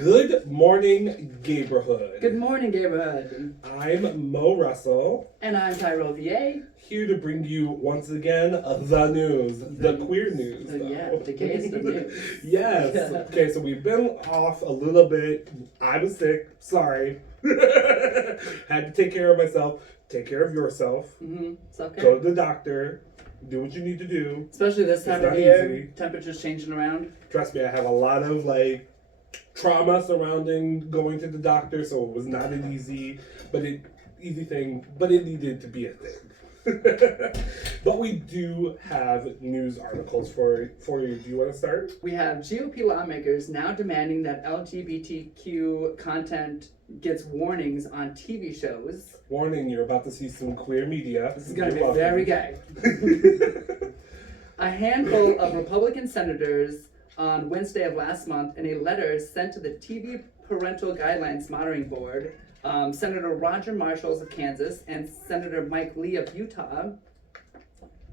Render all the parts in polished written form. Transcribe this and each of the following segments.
Good morning, Gayborhood. Good morning, Gayborhood. I'm Mo Russell. And I'm Tyrell VA. Here to bring you, once again, the news. The queer news. The gayest of news. Yes. Okay, so we've been off a little bit. I was sick. Sorry. Had to take care of myself. Take care of yourself. Mm-hmm. It's okay. Go to the doctor. Do what you need to do. Especially this time of year. Temperatures changing around. Trust me, I have a lot of, trauma surrounding going to the doctor, so it was not an easy thing, but it needed to be a thing. But we do have news articles for you. Do you want to start? We have GOP lawmakers now demanding that LGBTQ content gets warnings on TV shows. Warning, you're about to see some queer media. This is going to be very gay. A handful of Republican senators on Wednesday of last month, in a letter sent to the TV Parental Guidelines Monitoring Board, Senator Roger Marshall of Kansas and Senator Mike Lee of Utah,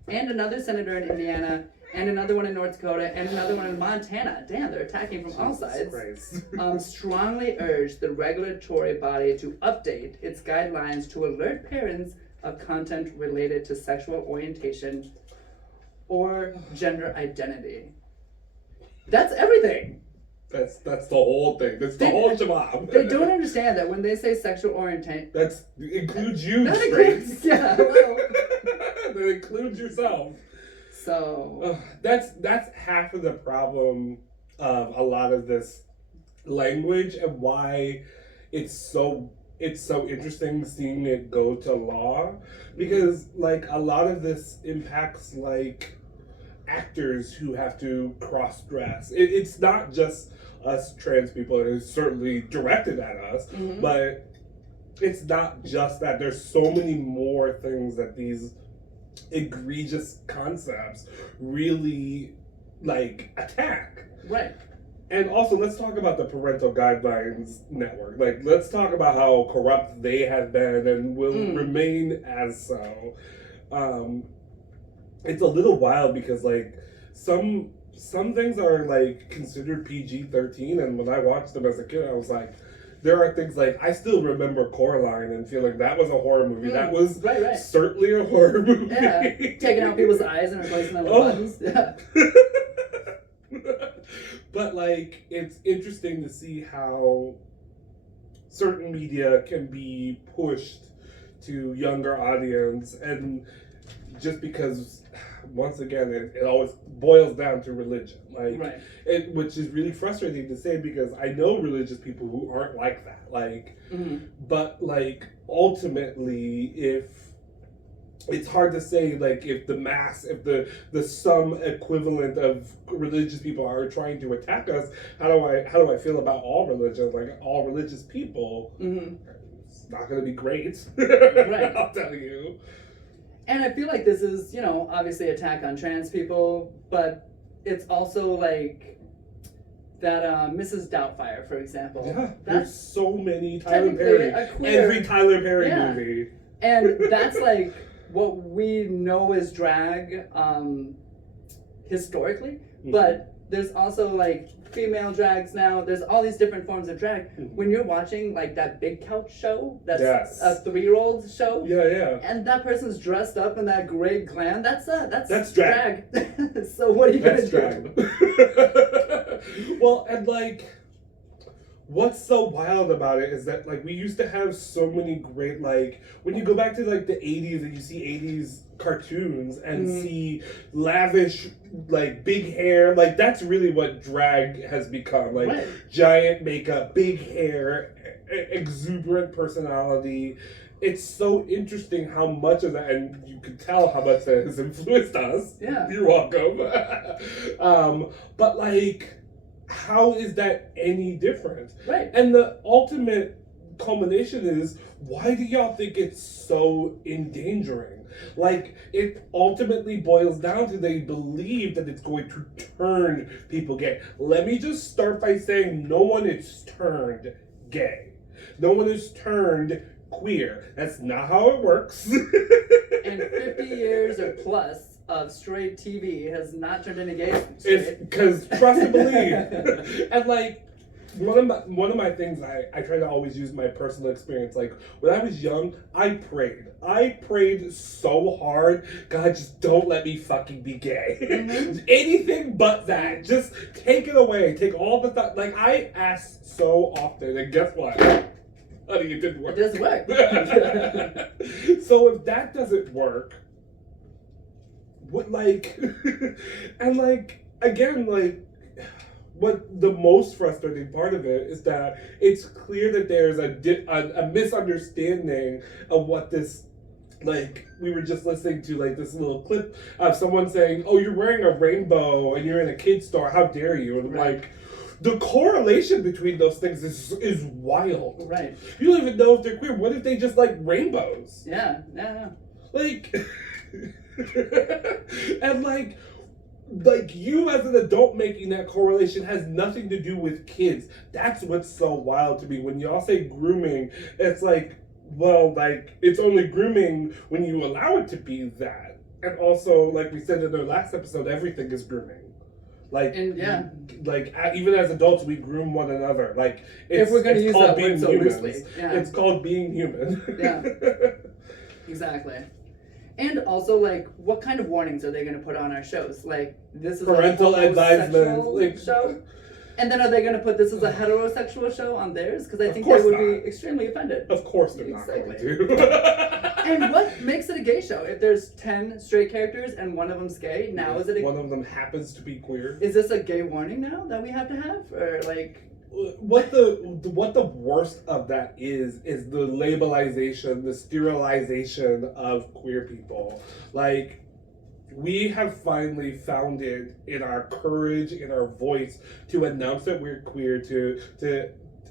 and another senator in Indiana, and another one in North Dakota, and another one in Montana. Damn, they're attacking from all sides. Strongly urged the regulatory body to update its guidelines to alert parents of content related to sexual orientation or gender identity. That's everything. That's the whole thing. That's the whole shabab. They don't understand that when they say sexual orientation, that includes you. That includes, yeah. Well, that includes yourself. So that's half of the problem of a lot of this language and why it's so interesting seeing it go to law, because a lot of this impacts actors who have to cross-dress. It's not just us trans people. It is certainly directed at us, but it's not just that. There's so many more things that these egregious concepts really attack. Right. And also, let's talk about the Parental Guidelines Network. Let's talk about how corrupt they have been and will remain as so. It's a little wild because some things are considered PG-13, and when I watched them as a kid, I was like, there are things I still remember Coraline and feel like that was a horror movie. That was certainly a horror movie. Yeah, taking out people's eyes and replacing them with buttons. Yeah. But it's interesting to see how certain media can be pushed to younger audience, and just because, once again, it always boils down to religion, which is really frustrating to say because I know religious people who aren't like that, but ultimately, if it's hard to say, if the some equivalent of religious people are trying to attack us, how do I feel about all religions, all religious people? It's not going to be great, right? I'll tell you. And I feel like this is, obviously attack on trans people, but it's also that Mrs. Doubtfire, for example. Yeah, there's so many Tyler Perry. Every Tyler Perry movie. And that's what we know as drag historically, but there's also female drags now. There's all these different forms of drag. When you're watching that Big Couch show, that's a 3-year-old show. Yeah. And that person's dressed up in that gray glam. That's drag. So what are you gonna do? Well, and what's so wild about it is that we used to have so many great when you go back to the 80s and you see 80s cartoons and see lavish big hair, that's really what drag has become, giant makeup, big hair, exuberant personality. It's so interesting how much of that, and you can tell how much that has influenced us. Yeah, you're welcome. But how is that any different? Right. And the ultimate culmination is, why do y'all think it's so endangering? It ultimately boils down to they believe that it's going to turn people gay. Let me just start by saying no one is turned gay. No one is turned queer. That's not how it works. And 50 years or plus of straight TV has not turned into gay straight. Because trust and believe. And one of my things I try to always use my personal experience. Like when I was young, I prayed so hard. God, just don't let me fucking be gay. Mm-hmm. Anything but that. Just take it away. Take all the stuff. Like I asked so often, and guess what? Honey, it didn't work. It doesn't work. So if that doesn't work, what like, and like again, like. What the most frustrating part of it is that it's clear that there's a misunderstanding of what this, like, we were just listening to, like, this little clip of someone saying, oh, you're wearing a rainbow and you're in a kid's store, how dare you? And, Right. like, the correlation between those things is wild. Right. You don't even know if they're queer. What if they just like rainbows? Yeah. Like, and like you as an adult making that correlation has nothing to do with kids. That's what's so wild to me. When y'all say grooming, it's like, well, like, it's only grooming when you allow it to be that. And also, like we said in our last episode, everything is grooming. Like, And yeah. like even as adults, we groom one another. Like, If we're going to use called that being word so humans. loosely. Yeah. It's called being human. Yeah. Exactly. And also, like, what kind of warnings are they going to put on our shows? Like, this is Parental a advisement, homosexual like, show? And then are they going to put this as a heterosexual show on theirs? Because I Of think they course would not. be extremely offended. Of course they're not going Exactly. to. And what makes it a gay show? If there's 10 straight characters and one of them's gay, now is it One of them happens to be queer. Is this a gay warning now that we have to have? Or, like... What the worst of that is the labelization, the sterilization of queer people. Like, we have finally found it in our courage, in our voice to announce that we're queer,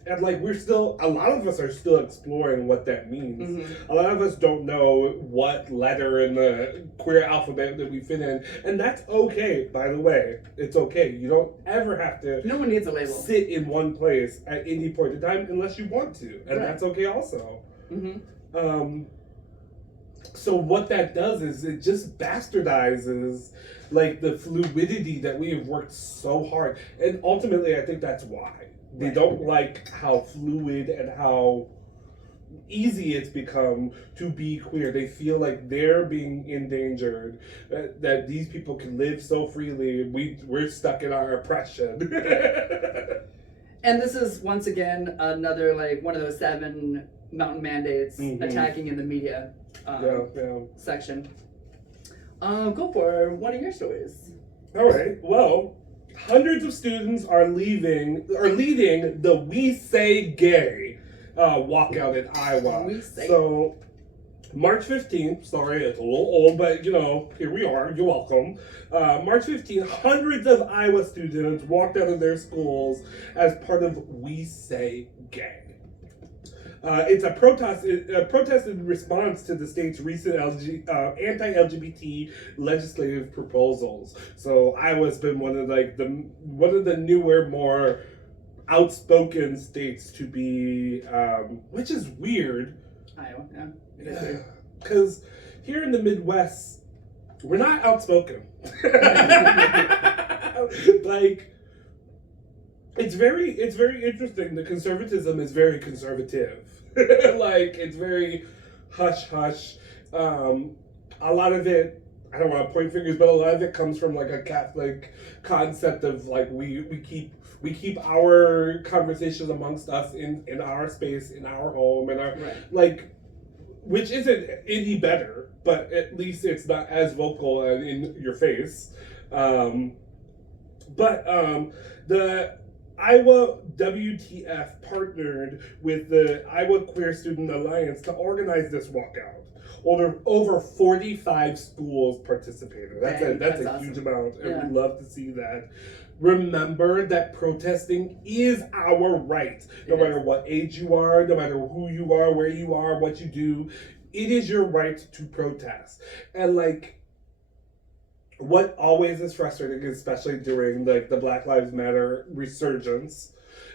and like we're still, a lot of us are still exploring what that means. Mm-hmm. A lot of us don't know what letter in the queer alphabet that we fit in, and that's okay, by the way. It's okay. You don't ever have to No one needs a label. sit in one place at any point in time unless you want to, and Right. that's okay also. Mm-hmm. So what that does is it just bastardizes like the fluidity that we have worked so hard, and ultimately I think that's why they Right. don't like how fluid and how easy it's become to be queer. They feel like they're being endangered, that these people can live so freely. We're stuck in our oppression. And this is, once again, another, like, one of those 7 mountain mandates attacking in the media section. Go for one of your stories. All right. Well, hundreds of students are leading the We Say Gay walkout in Iowa. We Say. So, March 15th, sorry, it's a little old, but you know, here we are, you're welcome. March 15th, hundreds of Iowa students walked out of their schools as part of We Say Gay. It's a protest in response to the state's recent anti-LGBT legislative proposals. So Iowa's been one of the newer, more outspoken states to be, which is weird. Iowa, yeah. It is weird. Because here in the Midwest, we're not outspoken. Like, it's very interesting. The conservatism is very conservative. Like, it's very hush hush. A lot of it, I don't want to point fingers, but a lot of it comes from like a Catholic concept of like we keep our conversations amongst us in our space, in our home, and our like, which isn't any better, but at least it's not as vocal and in your face. The Iowa WTF partnered with the Iowa Queer Student Alliance to organize this walkout. Over 45 schools participated. That's a awesome. huge amount, and Yeah. we love to see that. Remember that protesting is our right. No matter what age you are, no matter who you are, where you are, what you do, it is your right to protest. And like, what always is frustrating, especially during like the Black Lives Matter resurgence,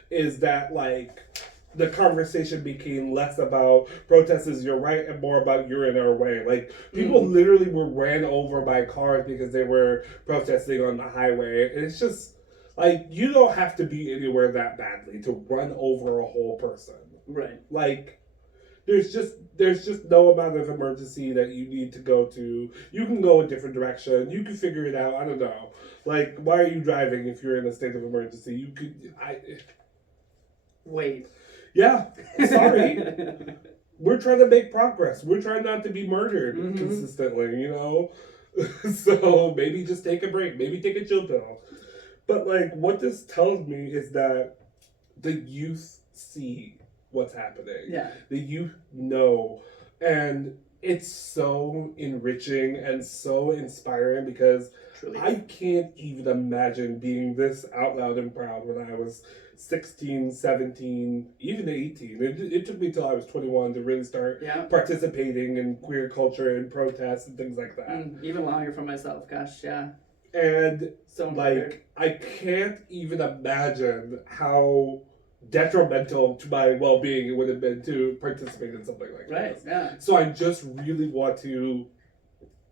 is that like the conversation became less about protest is your right and more about you're in our way. Like, people literally were ran over by cars because they were protesting on the highway. And it's just Like, you don't have to be anywhere that badly to run over a whole person. Right. Like, there's just no amount of emergency that you need to go to. You can go a different direction. You can figure it out. I don't know. Like, why are you driving if you're in a state of emergency? You could. Wait. Yeah. Sorry. We're trying to make progress. We're trying not to be murdered consistently, you know? So maybe just take a break. Maybe take a chill pill. But, like, what this tells me is that the youth see what's happening. Yeah. The youth know. And it's so enriching and so inspiring because Truly. I can't even imagine being this out loud and proud when I was 16, 17, even 18. It took me till I was 21 to really start participating in queer culture and protests and things like that. Even longer for myself, gosh, yeah. And so like, I can't even imagine how detrimental to my well-being it would have been to participate in something like this. Yeah. So I just really want to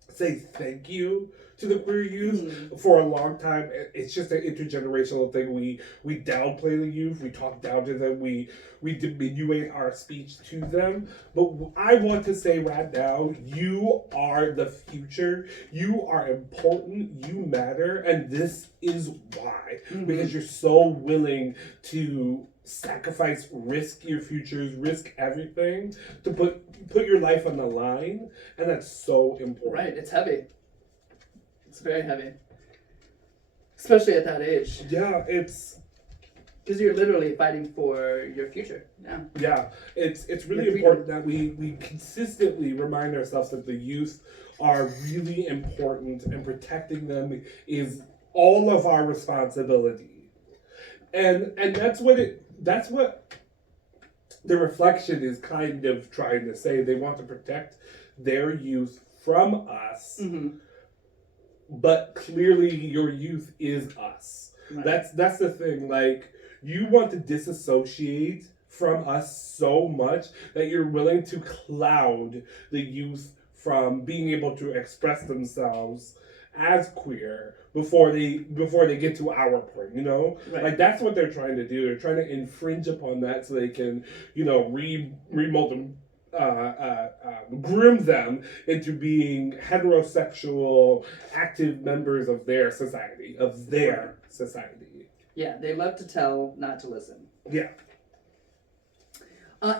say thank you to the queer youth. For a long time. It's just an intergenerational thing. We downplay the youth. We talk down to them. We diminuate our speech to them. But I want to say right now, you are the future. You are important. You matter. And this is why. Because you're so willing to sacrifice, risk your futures, risk everything to put your life on the line. And that's so important. Right. It's heavy. It's very heavy. Especially at that age. Yeah, it's... Because you're literally fighting for your future. Yeah. Yeah, it's really important that we consistently remind ourselves that the youth are really important and protecting them is all of our responsibility. And that's what the reflection is kind of trying to say. They want to protect their youth from us. But clearly your youth is us. Right. That's the thing. Like, you want to disassociate from us so much that you're willing to cloud the youth from being able to express themselves as queer before they get to our point, you know? Right. Like, that's what they're trying to do. They're trying to infringe upon that so they can, you know, remold them. Groom them into being heterosexual, active members of their society. Yeah, they love to tell, not to listen. Yeah.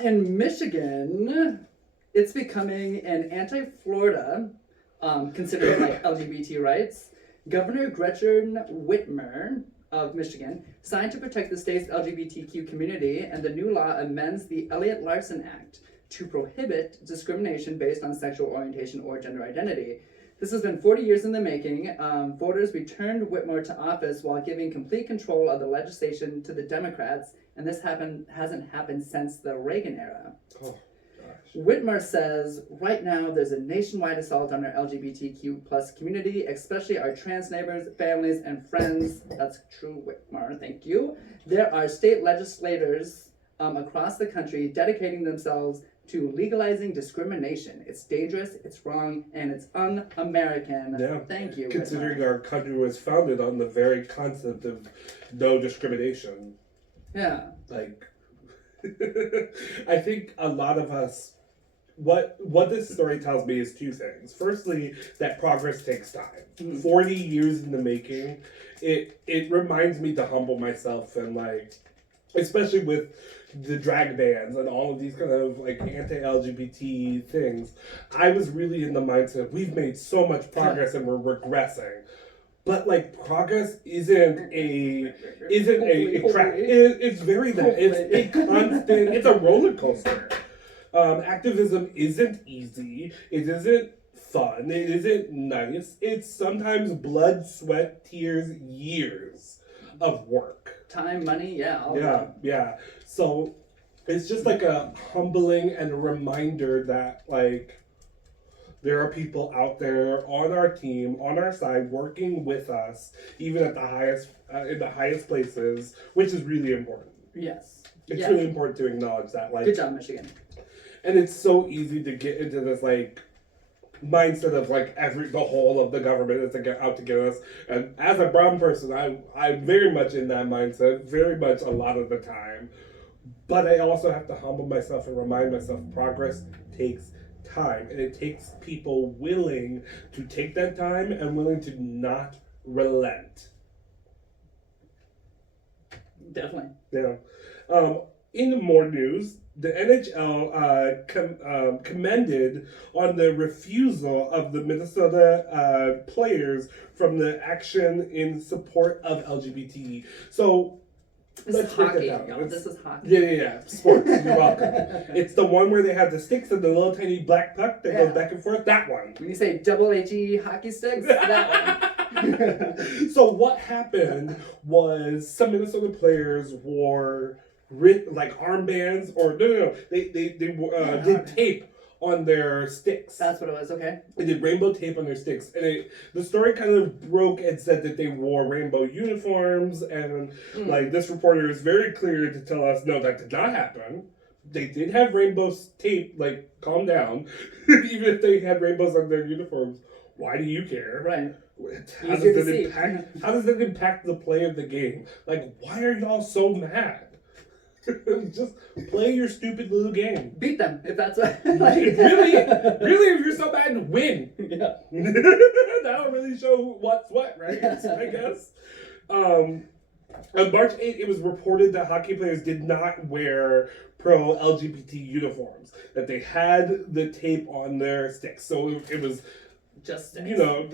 In Michigan, it's becoming an anti-Florida, considering like LGBT rights. Governor Gretchen Whitmer of Michigan signed to protect the state's LGBTQ community, and the new law amends the Elliott Larson Act to prohibit discrimination based on sexual orientation or gender identity. This has been 40 years in the making. Voters returned Whitmer to office while giving complete control of the legislation to the Democrats, and this hasn't happened since the Reagan era. Oh, gosh. Whitmer says, right now there's a nationwide assault on our LGBTQ plus community, especially our trans neighbors, families, and friends. That's true, Whitmer, thank you. There are state legislators across the country dedicating themselves to legalizing discrimination. It's dangerous, it's wrong, and it's un-American. Yeah. Thank you. Considering Whitmer. our country was founded on the very concept of no discrimination. Yeah. Like, I think a lot of us, what this story tells me is two things. Firstly, that progress takes time. 40 years in the making. It reminds me to humble myself and, like, especially with the drag bans and all of these kind of like anti-LGBT things, I was really in the mindset we've made so much progress and we're regressing. But like progress isn't a track. It's very that. It's a constant. It's a roller coaster. Activism isn't easy. It isn't fun. It isn't nice. It's sometimes blood, sweat, tears, years of work. Time, money, yeah. All Yeah. So it's just like a humbling and a reminder that like there are people out there on our team, on our side, working with us, even at the highest in the highest places, which is really important. Yes. It's really important to acknowledge that. Like, good job, Michigan. And it's so easy to get into this like mindset of like the whole of the government is out to get us. And as a brown person, I'm very much in that mindset, very much a lot of the time. But I also have to humble myself and remind myself progress takes time, and it takes people willing to take that time and willing to not relent. Definitely. Yeah. In more news, the NHL commended on the refusal of the Minnesota players from the action in support of LGBT. So This is hockey. Y'all. This is hockey. Yeah. Sports. You're welcome. It's the one where they have the sticks and the little tiny black puck that goes back and forth. That one. When you say double HE hockey sticks, that one. So what happened was some Minnesota players wore like armbands, or no. They did tape on their sticks. That's what it was. Okay. They did rainbow tape on their sticks, and the story kind of broke and said that they wore rainbow uniforms, and like this reporter is very clear to tell us, no, that did not happen. They did have rainbow tape. Like, calm down. Even if they had rainbows on their uniforms, why do you care? Right. How does that impact the play of the game? Like, why are y'all so mad? Just play your stupid little game. Beat them if that's what. Really, if you're so bad, win. Yeah. That'll really show what's what, right? I guess. On March 8th, it was reported that hockey players did not wear pro LGBT uniforms. That they had the tape on their sticks, so it was just sticks. You know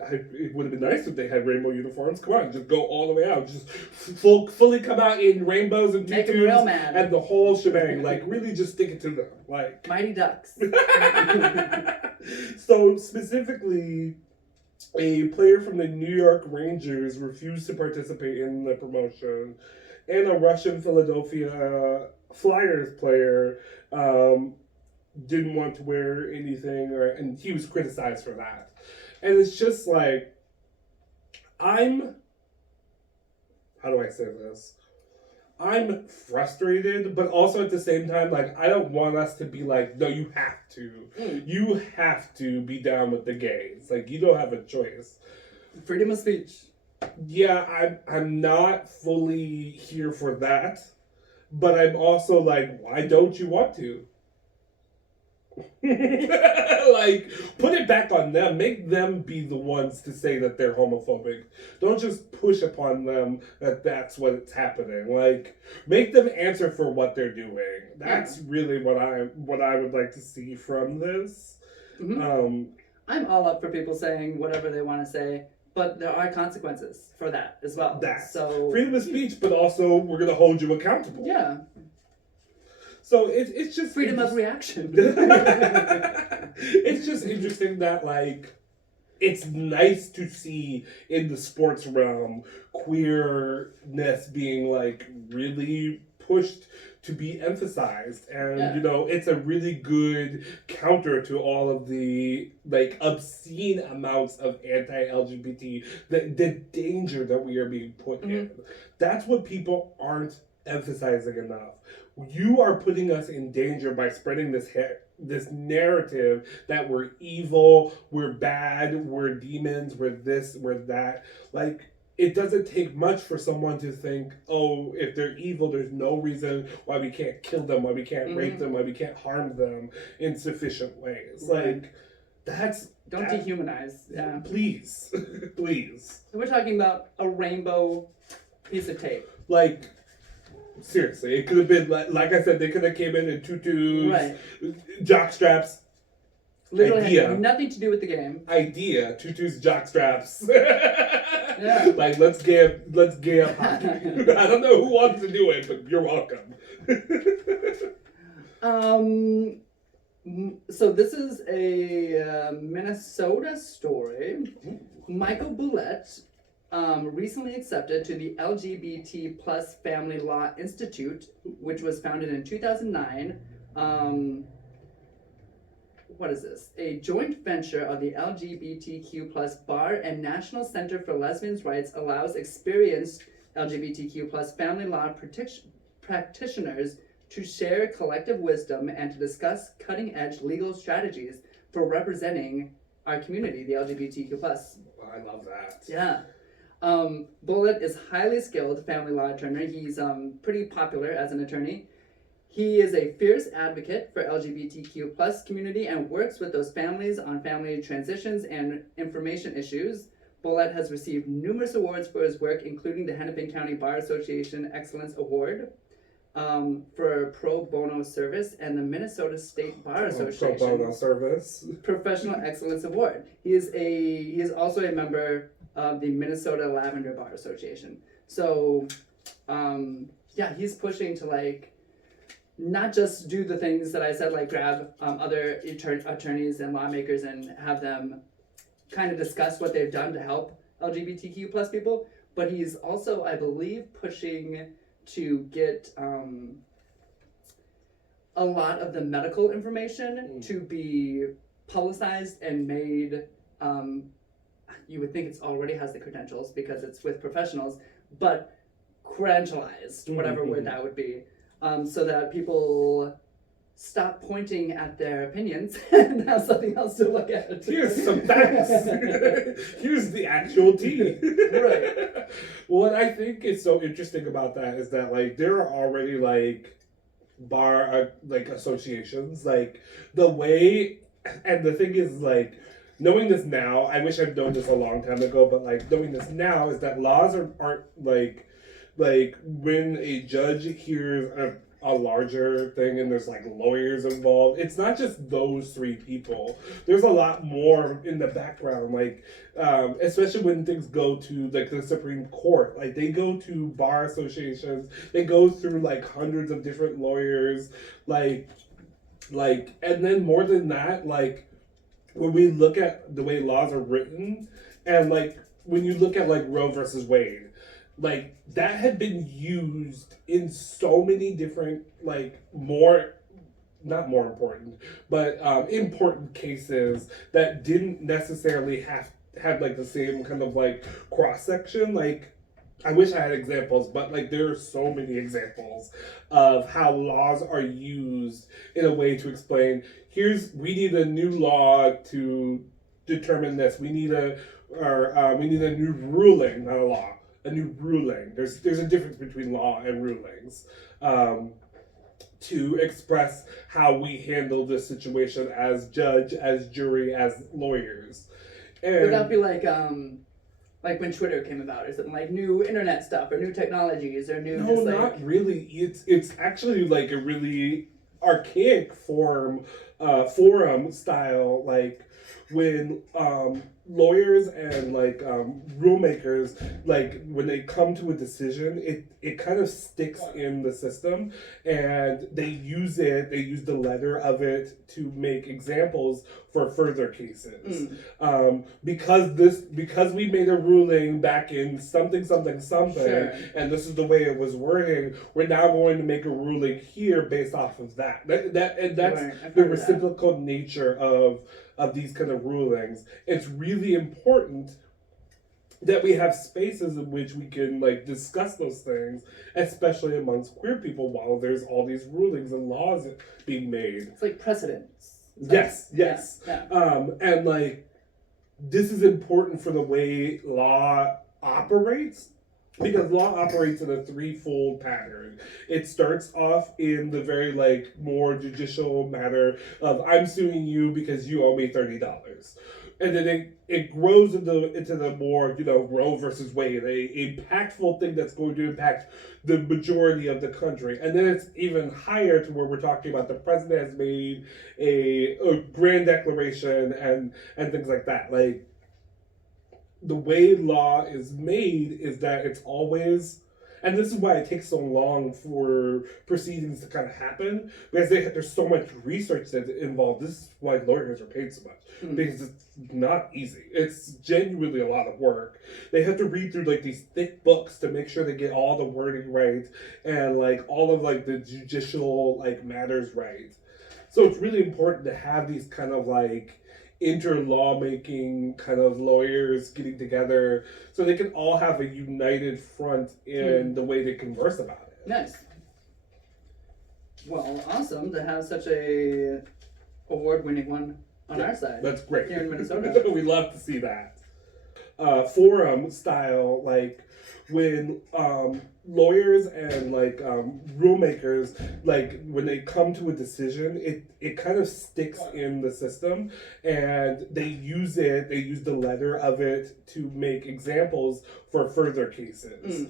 it would have been nice if they had rainbow uniforms. Come on, just go all the way out. Just fully come out in rainbows and make them real mad. And the whole shebang. Like, really just stick it to them. Like Mighty Ducks. So, specifically, a player from the New York Rangers refused to participate in the promotion. And a Russian Philadelphia Flyers player didn't want to wear anything, and he was criticized for that. And it's just like, how do I say this? I'm frustrated, but also at the same time, like, I don't want us to be like, no, you have to. You have to be down with the gays. Like, you don't have a choice. Freedom of speech. Yeah, I'm not fully here for that, but I'm also like, why don't you want to? Like, put it back on them. Make them be the ones to say that they're homophobic. Don't just push upon them that that's what's happening. Like, make them answer for what they're doing. That's really what I would like to see from this. Mm-hmm. I'm all up for people saying whatever they want to say, but there are consequences for that as well. So freedom of speech, but also we're going to hold you accountable. Yeah. So it's just freedom of reaction. It's just interesting that, like, it's nice to see in the sports realm queerness being, like, really pushed to be emphasized, and you know, it's a really good counter to all of the, like, obscene amounts of anti-LGBT, the danger that we are being put in. That's what people aren't emphasizing enough. You are putting us in danger by spreading this narrative that we're evil, we're bad, we're demons, we're this, we're that. Like, it doesn't take much for someone to think, oh, if they're evil, there's no reason why we can't kill them, why we can't rape them, why we can't harm them in sufficient ways. Like, don't dehumanize. Yeah. Please. Please. So we're talking about a rainbow piece of tape. Like, seriously, it could have been, like I said, they could have came in tutus, jock straps. Literally had nothing to do with the game. Tutus, jock straps. Yeah. Like, let's gay up hockey. I don't know who wants to do it, but you're welcome. So this is a Minnesota story. Michael Boulette recently accepted to the LGBT plus Family Law Institute, which was founded in 2009. What is this? A joint venture of the LGBTQ plus Bar and National Center for Lesbians' Rights allows experienced LGBTQ plus family law practitioners to share collective wisdom and to discuss cutting-edge legal strategies for representing our community, the LGBTQ+. I love that. Yeah. Bullitt is highly skilled family law attorney. He's pretty popular as an attorney. He is a fierce advocate for LGBTQ plus community and works with those families on family transitions and information issues. Bullitt has received numerous awards for his work, including the Hennepin County Bar Association Excellence Award for pro bono service and the Minnesota State Bar Association Pro bono service Professional Excellence Award. He is also a member of the Minnesota Lavender Bar Association. So, yeah, he's pushing to like not just do the things that I said, like grab other attorneys and lawmakers and have them kind of discuss what they've done to help LGBTQ plus people, but he's also, I believe, pushing to get a lot of the medical information to be publicized and made. You would think it's already has the credentials because it's with professionals, but credentialized, whatever word that would be, so that people stop pointing at their opinions and have something else to look at. Here's some facts. Here's the actual tea. Right. What I think is so interesting about that is that like there are already like bar like associations, like the way, and the thing is like knowing this now, I wish I'd known this a long time ago, but like knowing this now is that laws aren't like when a judge hears a larger thing and there's like lawyers involved, it's not just those three people. There's a lot more in the background, like especially when things go to like the Supreme Court, like they go to bar associations, they go through like hundreds of different lawyers, like and then more than that, like when we look at the way laws are written, and like when you look at like Roe versus Wade, like that had been used in so many different like not more important, but important cases that didn't necessarily have like the same kind of like cross section. Like I wish I had examples, but like there are so many examples of how laws are used in a way to explain, we need a new law to determine this. We need a new ruling, not a law. A new ruling. There's a difference between law and rulings, to express how we handle this situation as judge, as jury, as lawyers. And would that be like when Twitter came about, or something like new internet stuff, or new technologies, or new? No, just, like... not really. It's actually like a really archaic forum style, like when lawyers and like rulemakers, like when they come to a decision, it kind of sticks in the system, and they use the letter of it to make examples for further cases. Because we made a ruling back in something, Sure. and this is the way it was wording, we're now going to make a ruling here based off of that. That's right. the reciprocal nature of these kind of rulings. It's really important that we have spaces in which we can like discuss those things, especially amongst queer people, while there's all these rulings and laws being made. It's like precedents. Yes. Yeah. And like this is important for the way law operates, because law operates in a threefold pattern. It starts off in the very like more judicial matter of I'm suing you because you owe me $30. And then it grows into the more, Roe versus Wade, a impactful thing that's going to impact the majority of the country. And then it's even higher to where we're talking about the president has made a grand declaration and things like that. Like, the way law is made is that it's always, and this is why it takes so long for proceedings to kind of happen, because there's so much research that's involved. This is why lawyers are paid so much, because it's not easy. It's genuinely a lot of work. They have to read through like these thick books to make sure they get all the wording right and like all of like the judicial like matters right. So it's really important to have these kind of like inter-lawmaking kind of lawyers getting together so they can all have a united front in the way they converse about it. Nice. Well, awesome to have such a award-winning one on our side. That's great. Here in Minnesota. We love to see that. Forum style, like when lawyers and like rulemakers, like when they come to a decision, it kind of sticks in the system, and they use the letter of it to make examples for further cases.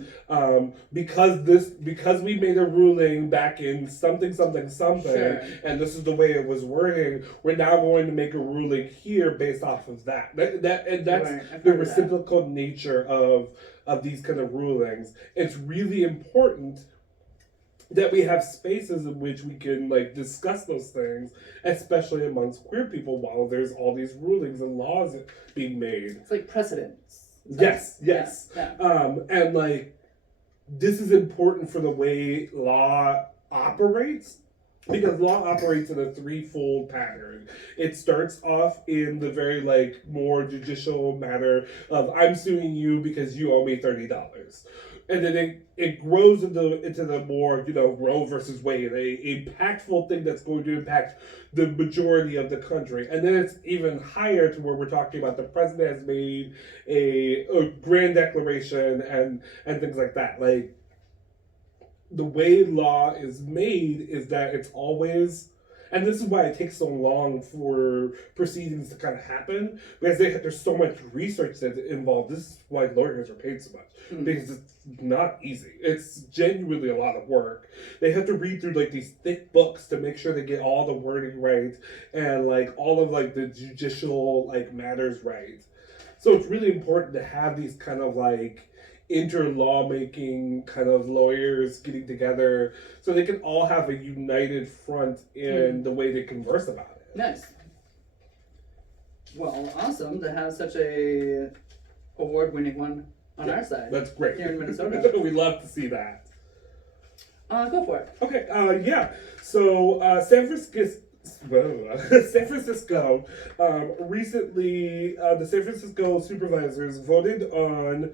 Because we made a ruling back in something, Sure. and this is the way it was wording, we're now going to make a ruling here based off of that. That's Right, the reciprocal nature of these kind of rulings. It's really important that we have spaces in which we can like discuss those things, especially amongst queer people, while there's all these rulings and laws being made. It's like precedents. Yes. Yeah. And like this is important for the way law operates, because law operates in a threefold pattern. It starts off in the very like more judicial matter of I'm suing you because you owe me $30. And then it grows into the more, Roe versus Wade, a impactful thing that's going to impact the majority of the country. And then it's even higher to where we're talking about the president has made a grand declaration and things like that. Like, the way law is made is that it's always, and this is why it takes so long for proceedings to kind of happen, because there's so much research that's involved. This is why lawyers are paid so much, because it's not easy. It's genuinely a lot of work. They have to read through like these thick books to make sure they get all the wording right and like all of like the judicial like matters right. So it's really important to have these kind of like inter-lawmaking kind of lawyers getting together so they can all have a united front in the way they converse about it. Nice. Well, awesome to have such a award-winning one on our side. That's great. Here in Minnesota. We love to see that. Go for it. Okay, yeah. So San Francisco recently, the San Francisco supervisors voted on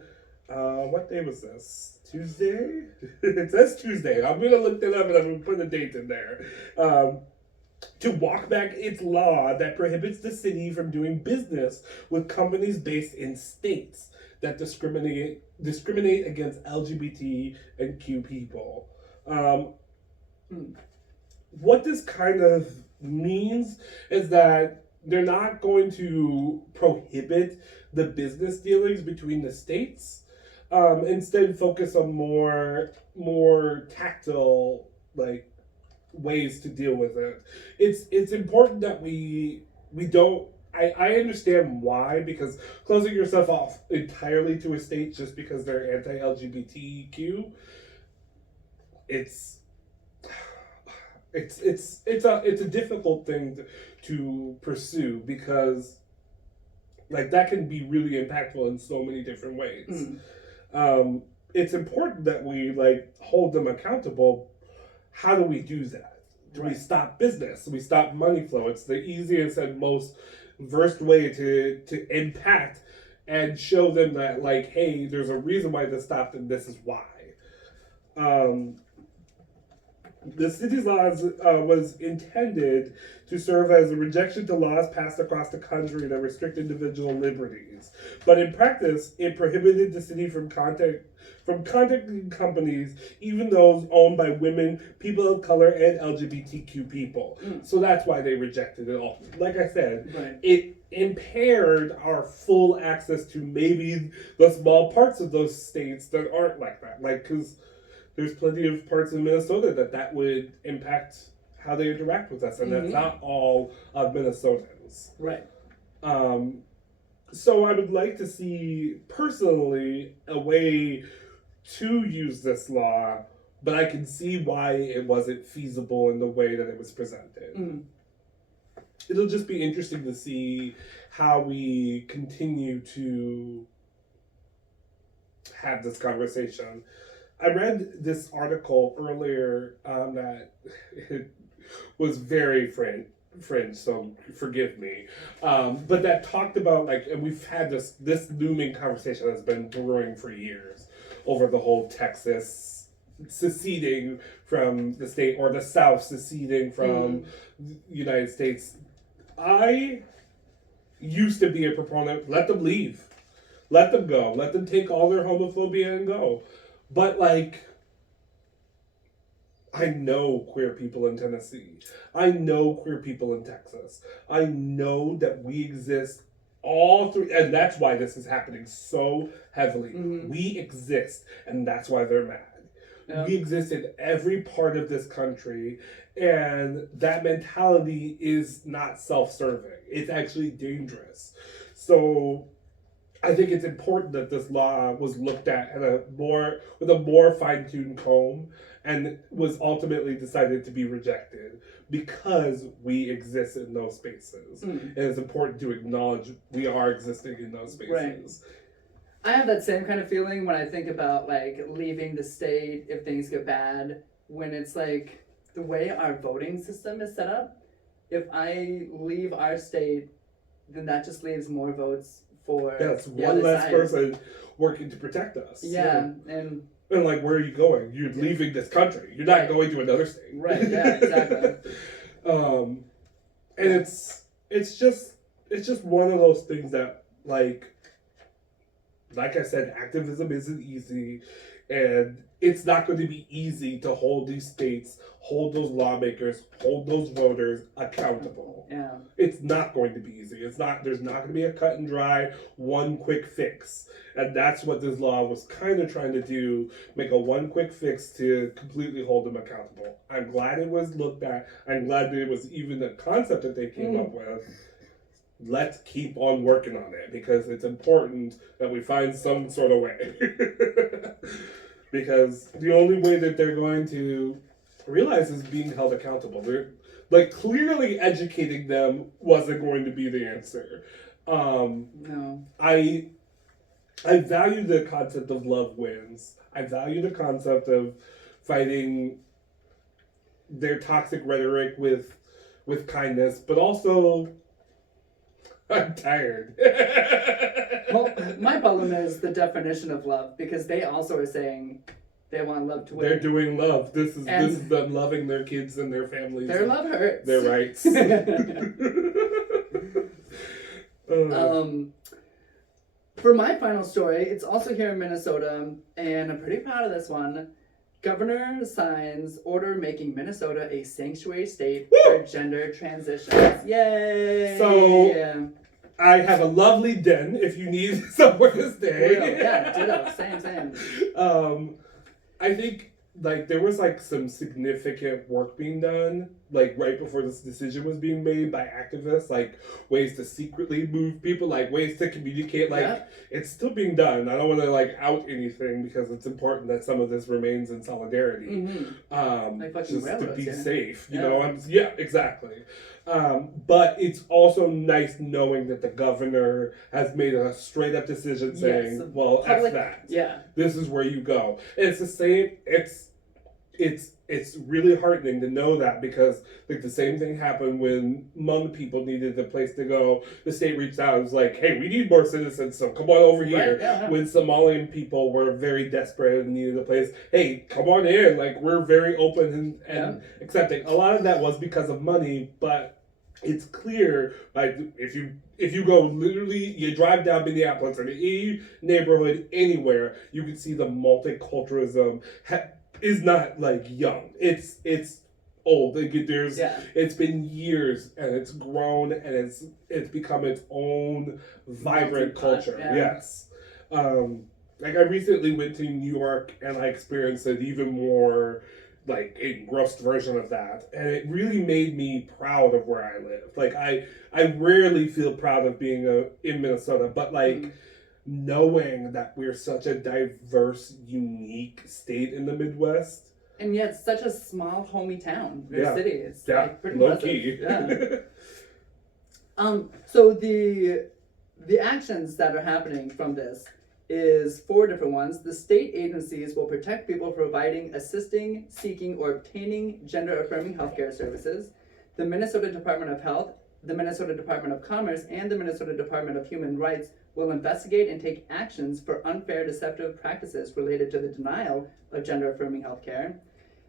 what day was this? Tuesday? It says Tuesday. I'm gonna look that up and I'm gonna put a date in there. To walk back its law that prohibits the city from doing business with companies based in states that discriminate against LGBT and Q people. What this kind of means is that they're not going to prohibit the business dealings between the states. Instead focus on more tactile like ways to deal with it. It's important that we don't. I understand why, because closing yourself off entirely to a state just because they're anti-LGBTQ, it's a difficult thing to pursue, because like that can be really impactful in so many different ways. It's important that we like hold them accountable. How do we do that? Do we stop business? Do we stop money flow? It's the easiest and most versed way to impact and show them that like, hey, there's a reason why this stopped and this is why. The city's laws was intended to serve as a rejection to laws passed across the country that restrict individual liberties. But in practice, it prohibited the city from contacting companies, even those owned by women, people of color, and LGBTQ people. So that's why they rejected it all. Like I said, it impaired our full access to maybe the small parts of those states that aren't like that. Like, because there's plenty of parts in Minnesota that would impact how they interact with us, and that's not all of Minnesotans. Right. So I would like to see, personally, a way to use this law, but I can see why it wasn't feasible in the way that it was presented. It'll just be interesting to see how we continue to have this conversation. I read this article earlier that it was very fringe, so forgive me. But that talked about like, and we've had this looming conversation that's been brewing for years over the whole Texas seceding from the state, or the South seceding from the United States. I used to be a proponent, let them leave. Let them go. Let them take all their homophobia and go. But, like, I know queer people in Tennessee. I know queer people in Texas. I know that we exist all through, and that's why this is happening so heavily. Mm-hmm. We exist, and that's why they're mad. Yep. We exist in every part of this country, and that mentality is not self-serving. It's actually dangerous. So I think it's important that this law was looked at with a more fine-tuned comb, and was ultimately decided to be rejected because we exist in those spaces. And it's important to acknowledge we are existing in those spaces. Right. I have that same kind of feeling when I think about like leaving the state if things get bad, when it's like the way our voting system is set up. If I leave our state, then that just leaves more votes for that's the one other less side. person working to protect us. Yeah, and like, where are you going? You're leaving this country. You're not going to another state. Right. Yeah. Exactly. And it's just one of those things that, like I said, activism isn't easy, and it's not going to be easy to hold these states, hold those lawmakers, hold those voters accountable. Yeah. It's not going to be easy. There's not going to be a cut and dry, one quick fix. And that's what this law was kind of trying to do, make a one quick fix to completely hold them accountable. I'm glad it was looked at. I'm glad that it was even a concept that they came up with. Let's keep on working on it, because it's important that we find some sort of way. Because the only way that they're going to realize is being held accountable. They're, like, clearly educating them wasn't going to be the answer. No. I value the concept of love wins. I value the concept of fighting their toxic rhetoric with kindness, but also I'm tired. Well, my problem is the definition of love, because they also are saying they want love to win. They're doing love. This is them loving their kids and their families. Their love hurts. Their rights. For my final story, it's also here in Minnesota, and I'm pretty proud of this one. Governor signs order making Minnesota a sanctuary state for gender transitions. Yay! So, I have a lovely den if you need somewhere to stay. Real. Yeah, ditto. Same. I think, like, there was, like, some significant work being done, like, right before this decision was being made by activists, like, ways to secretly move people, like, ways to communicate, like, it's still being done. I don't want to, like, out anything, because it's important that some of this remains in solidarity. Mm-hmm. Like fucking just to be safe, you yeah. know? Yeah, exactly. But it's also nice knowing that the governor has made a straight up decision saying, well, F that. Yeah. This is where you go. And it's the same, it's really heartening to know that, because like the same thing happened when Hmong people needed a place to go. The state reached out and was like, hey, we need more citizens, so come on over here. Right, yeah. When Somalian people were very desperate and needed a place, hey, come on in. Like, we're very open and accepting. A lot of that was because of money, but it's clear, like, if you go literally, you drive down Minneapolis or any neighborhood anywhere, you can see the multiculturalism is not like young. It's old. It's been years, and it's grown, and it's become its own vibrant culture. Yeah. Yes. Like, I recently went to New York, and I experienced an even more, like, engrossed version of that, and it really made me proud of where I live. Like, I rarely feel proud of being in Minnesota, but like knowing that we're such a diverse, unique state in the Midwest, and yet such a small, homey town or city. It's like pretty low impressive. key. Yeah. So the actions that are happening from this is 4 different ones. The state agencies will protect people providing, assisting, seeking, or obtaining gender-affirming healthcare services. The Minnesota Department of Health, the Minnesota Department of Commerce, and the Minnesota Department of Human Rights will investigate and take actions for unfair, deceptive practices related to the denial of gender-affirming healthcare.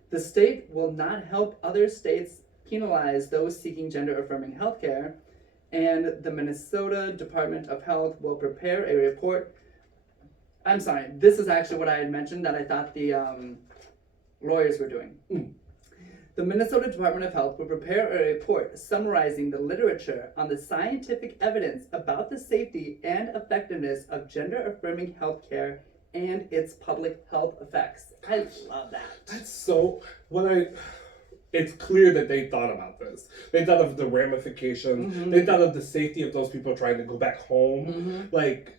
The state will not help other states penalize those seeking gender-affirming healthcare. And the Minnesota Department of Health will prepare a report. I'm sorry, this is actually what I had mentioned that I thought the lawyers were doing. The Minnesota Department of Health will prepare a report summarizing the literature on the scientific evidence about the safety and effectiveness of gender-affirming healthcare and its public health effects. I love that. That's so... It's clear that they thought about this. They thought of the ramifications. Mm-hmm. They thought of the safety of those people trying to go back home. Mm-hmm. Like...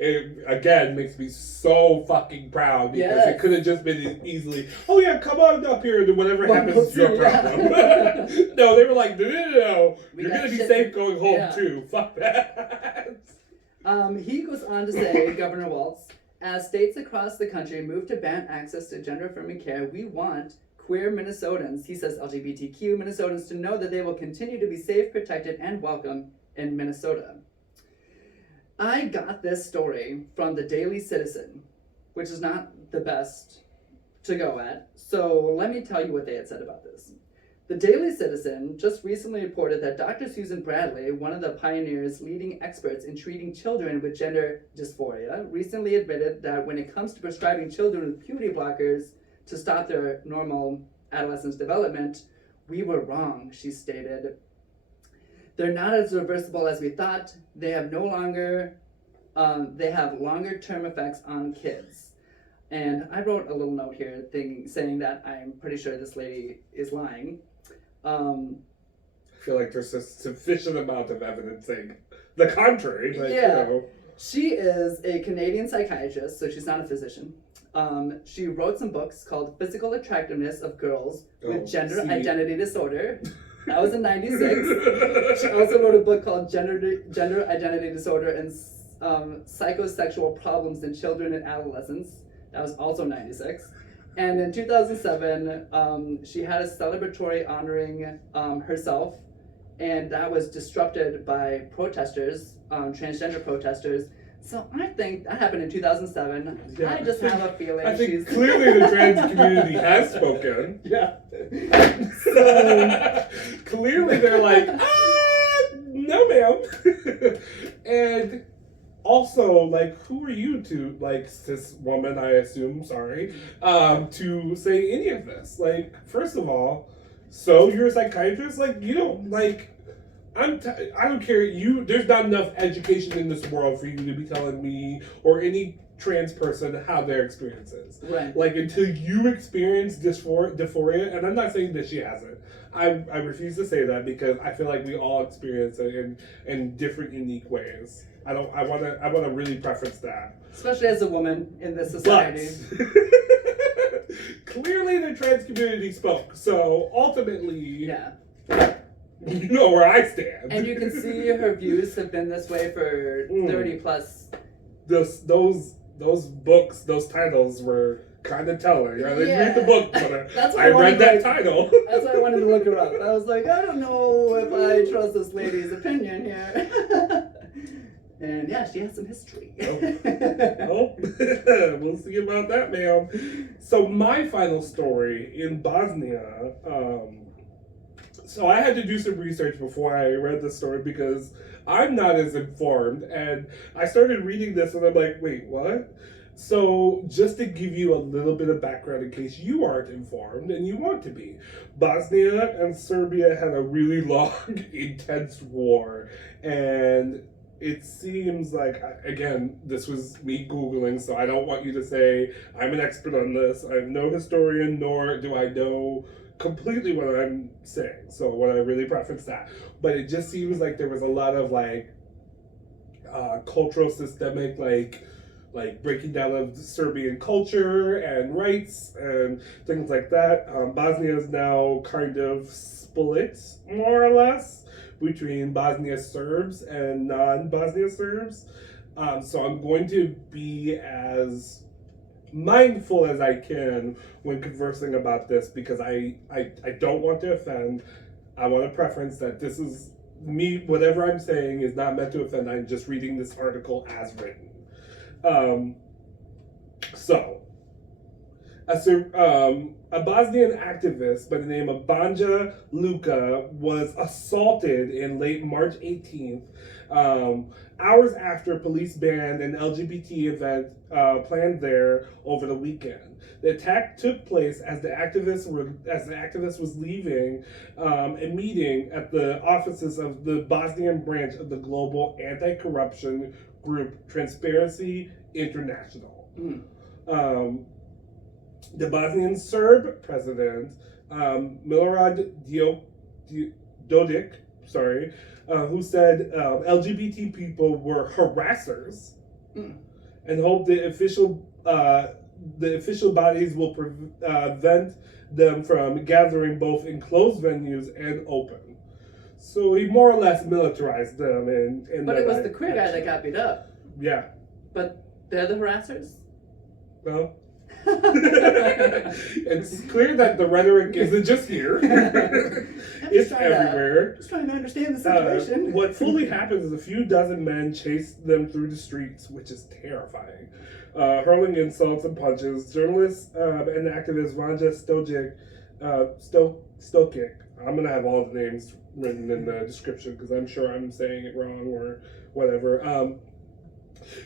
it again makes me so fucking proud because it could have just been easily, oh yeah, come on up here and whatever happens is your problem. No, they were like, no, you're gonna be safe going home too. Fuck that. He goes on to say, Governor Walz, as states across the country move to ban access to gender-affirming care, we want queer Minnesotans, he says LGBTQ Minnesotans, to know that they will continue to be safe, protected, and welcome in Minnesota. I got this story from the Daily Citizen, which is not the best to go at, so let me tell you what they had said about this. The Daily Citizen just recently reported that Dr. Susan Bradley, one of the pioneers leading experts in treating children with gender dysphoria, recently admitted that when it comes to prescribing children with puberty blockers to stop their normal adolescence development, we were wrong, she stated. They're not as reversible as we thought. They have longer term effects on kids. And I wrote a little note here saying that I'm pretty sure this lady is lying. I feel like there's a sufficient amount of evidence saying the contrary. But, you know. She is a Canadian psychiatrist, so she's not a physician. She wrote some books called Physical Attractiveness of Girls with Gender Identity Disorder. That was in '96. She also wrote a book called Gender Identity Disorder and Psychosexual Problems in Children and Adolescents. That was also '96. And in 2007, she had a celebratory honoring herself, and that was disrupted by protesters, transgender protesters. So I think that happened in 2007. Yeah. I just have a feeling clearly the trans community has spoken. Yeah. So clearly they're like, no ma'am. And also, like, who are you to, like, cis woman, I assume, to say any of this? Like, first of all, so you're a psychiatrist? Like, you don't, like... I don't care. There's not enough education in this world for you to be telling me or any trans person how their experience is. Right. Like, until you experience dysphoria, and I'm not saying that she hasn't. I refuse to say that because I feel like we all experience it in different, unique ways. I want to really preference that. Especially as a woman in this society. But, clearly the trans community spoke. So ultimately, yeah. You know where I stand. And you can see her views have been this way for 30 plus. Those books, those titles were kind of telling. I didn't read the book, but I read that title. That's why I wanted to look her up. I was like, I don't know if I trust this lady's opinion here. And yeah, she has some history. We'll see about that, ma'am. So my final story in Bosnia. So I had to do some research before I read the story because I'm not as informed. And I started reading this and I'm like, wait, what? So just to give you a little bit of background in case you aren't informed and you want to be. Bosnia and Serbia had a really long, intense war. And it seems like, again, this was me Googling, so I don't want you to say I'm an expert on this. I'm no historian, nor do I know completely what I'm saying, so when I really preference that, but it just seems like there was a lot of like cultural systemic like breaking down of Serbian culture and rights and things like that. Bosnia is now kind of split more or less between Bosnia Serbs and non-Bosnia Serbs. So I'm going to be as mindful as I can when conversing about this because I don't want to offend. I want to preference that this is me, whatever I'm saying is not meant to offend. I'm just reading this article as written. So A Bosnian activist by the name of Banja Luka was assaulted in late March 18th, hours after police banned an LGBT event planned there over the weekend. The attack took place as the activist was leaving a meeting at the offices of the Bosnian branch of the global anti-corruption group Transparency International. The Bosnian Serb president, Milorad Dodik, who said LGBT people were harassers and hoped the official bodies will prevent them from gathering both in closed venues and open. So he more or less militarized them. But it was the queer guy that got beat up. Yeah. But they're the harassers? No. It's clear that the rhetoric isn't just here. It's everywhere. Just trying to understand the situation. What fully happens is a few dozen men chase them through the streets, which is terrifying. Hurling insults and punches. Journalist and activist Vanja Stokic. I'm going to have all the names written in the description because I'm sure I'm saying it wrong or whatever.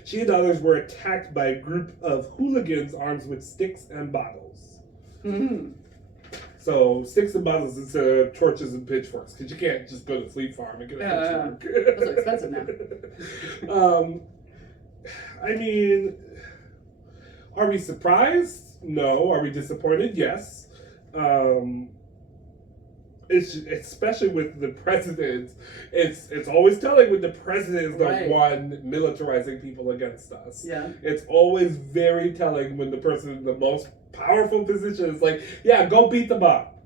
She and others were attacked by a group of hooligans armed with sticks and bottles. Mm-hmm. So sticks and bottles instead of torches and pitchforks, because you can't just go to Fleet Farm and get a pitchfork. Those are expensive now. I mean, are we surprised? No. Are we disappointed? Yes. It's especially with the president. It's always telling when the president is the one militarizing people against us. Yeah. It's always very telling when the person in the most powerful position is like, yeah, go beat them up.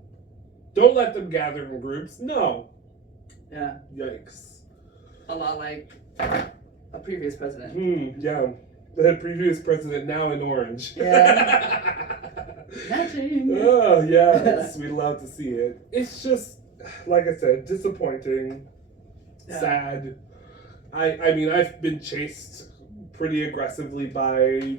Don't let them gather in groups. No. Yeah. Yikes. A lot like a previous president. Yeah. The previous president now in orange. Yeah. Matching. Oh, yes. We love to see it. It's just, like I said, disappointing, sad. I mean, I've been chased pretty aggressively by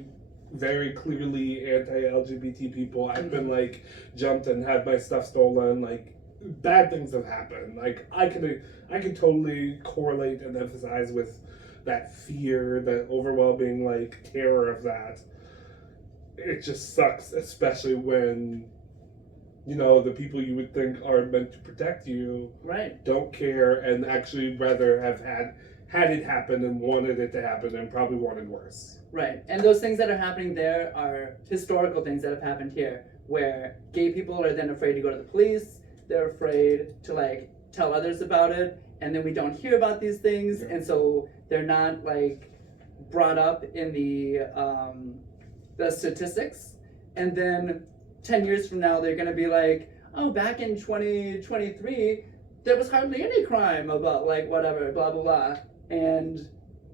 very clearly anti-LGBT people. I've been, like, jumped and had my stuff stolen. Like, bad things have happened. Like, I can totally correlate and emphasize with that fear, that overwhelming, like, terror of that. It just sucks, especially when, you know, the people you would think are meant to protect you don't care and actually rather have had it happen and wanted it to happen and probably wanted worse. Right. And those things that are happening there are historical things that have happened here, where gay people are then afraid to go to the police, they're afraid to, like, tell others about it, and then we don't hear about these things, and so they're not, like, brought up in the statistics, and then 10 years from now they're going to be like, oh, back in 2023 there was hardly any crime about, like, whatever, blah blah blah, and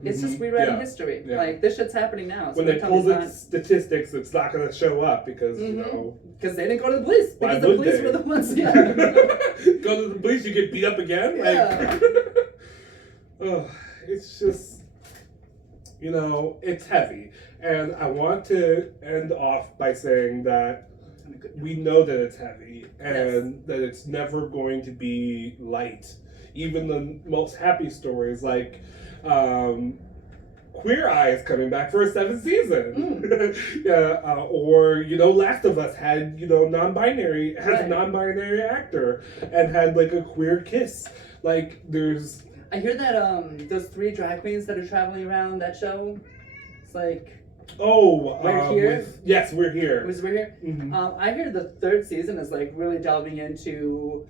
it's just rewriting history. Like, this shit's happening now. So when they pull the statistics, it's not going to show up because you know, because they didn't go to the police, because the police were the ones. Go to the police, you get beat up again. Like, oh, it's just, you know, it's heavy. And I want to end off by saying that we know that it's heavy and that it's never going to be light. Even the most happy stories, like Queer Eye is coming back for a 7th season. Or, you know, Last of Us had, you know, a non-binary actor and had, like, a queer kiss. Like, there's... I hear that those 3 drag queens that are traveling around that show, it's like... Oh, We're Here? Yes, We're Here. Was We're Here? Mm-hmm. I hear the 3rd season is, like, really delving into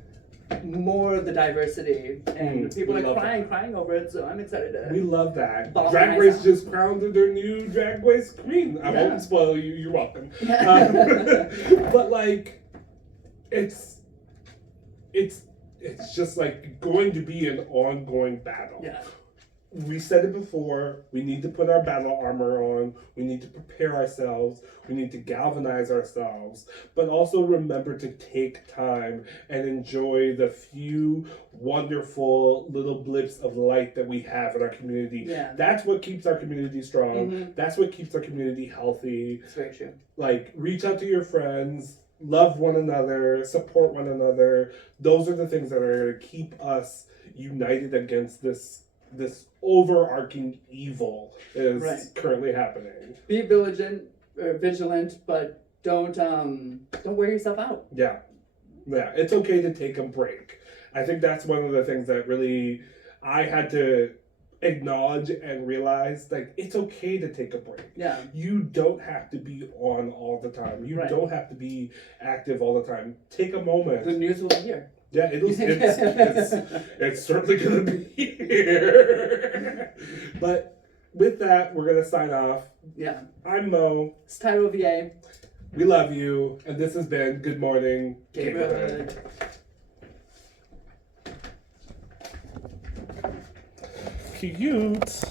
more of the diversity, and people are crying over it, so I'm excited to... We love that. Drag Race just crowned their new Drag Race queen. I won't spoil you, you're welcome. But, like, it's just, like, going to be an ongoing battle. Yeah. we said it before, we need to put our battle armor on, we need to prepare ourselves, we need to galvanize ourselves, but also remember to take time and enjoy the few wonderful little blips of light that we have in our community. Yeah. That's what keeps our community strong. Mm-hmm. That's what keeps our community healthy. It's very true. Like, reach out to your friends, love one another, support one another. Those are the things that are going to keep us united against this overarching evil that is currently happening. Be vigilant, but don't wear yourself out. Yeah, it's okay to take a break. I think that's one of the things that really I had to acknowledge and realize, like, it's okay to take a break. Yeah. You don't have to be on all the time. You don't have to be active all the time. Take a moment. The news will be here. Yeah, it's certainly going to be here. But with that, we're going to sign off. Yeah. I'm Mo. It's Tyro VA. We love you. And this has been Good Morning, Gayborhood. Cute.